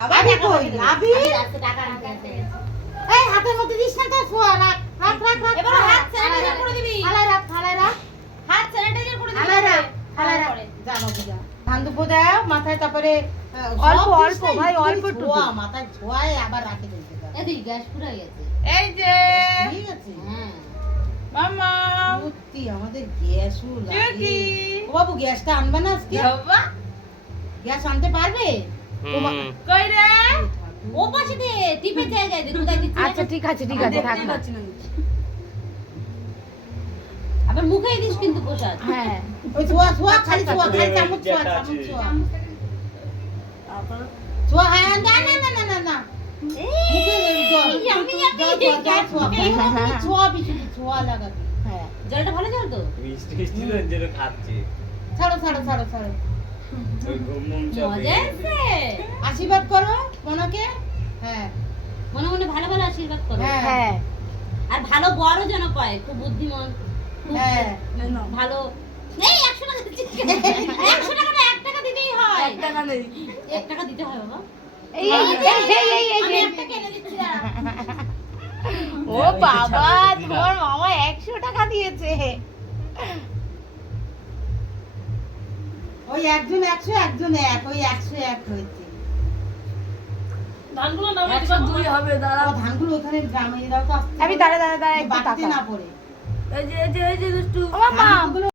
আবার কই লাভি এই হাতের মধ্যে দিস না তো ছোয়া রাখ রাখ রাখ রাখ এবার হাত স্যানিটাইজার করে দিবি হালাই রাখ হাত স্যানিটাইজার করে দিবি হালাই রাখ যা বাবু যা ধান দুপো দাও মাথায় তারপরে অল্প অল্প ভাই অল্প ছোয়া মাথায় ছোয়ায় আবার রাখে দিতে দাও এদিকে গ্যাস পুরো গেছে এই যে ঠিক আছে হ্যাঁ মামা সত্যি আমাদের গ্যাসও লাগে জুকি ও বাবু গ্যাসটা আনবে না আজকে বাবা গ্যাস আনতে পারবে কই রে ও পাশে দে টিপে জায়গায় দে কোথায় দিচ্ছিস আচ্ছা ঠিক আছে থাক না আবার মুখেই দিস কিন্তু প্রসাদ হ্যাঁ ওই ছোয়া ছোয়া খালি ছোয়া খালি চামচ ছোয়া চামচ ছোয়া ছোয়া হ্যাঁ না না না না না না ছোয়া বিছু ছোয়া লাগাবি হ্যাঁ জলটা ভালো জল তো মিষ্টি যেটা খাচ্ছি ছাড়ো ছাড়ো ছাড়ো ছাড়ো ওই ঘুম মজা আছে আশীর্বাদ করো মনকে হ্যাঁ মনে মনে ভালো ভালো আশীর্বাদ করো হ্যাঁ। হ্যাঁ আর ভালো বড় যেন পায় খুব বুদ্ধিমান খুব হ্যাঁ ভালো এই 100 টাকা দিচ্ছিস 100 টাকা না 1 টাকা দিতেই হয় 1 টাকা নেই 1 টাকা দিতে হয় বাবা এই আমি 1 টাকা এনে দিচ্ছি দাঁড়া ও বাবা তোমার মামা 100 টাকা দিয়েছে ওই একজন 100 একজন 1 ওই 101 হয়েছে ধানগুলো নামে 102 হবে ও ধানগুলো ওখানে গ্রামে দাও তো আস্তে আমি দাঁড়া একটু বাড়তে তাকা না পড়ে ও মামা ধানগুলো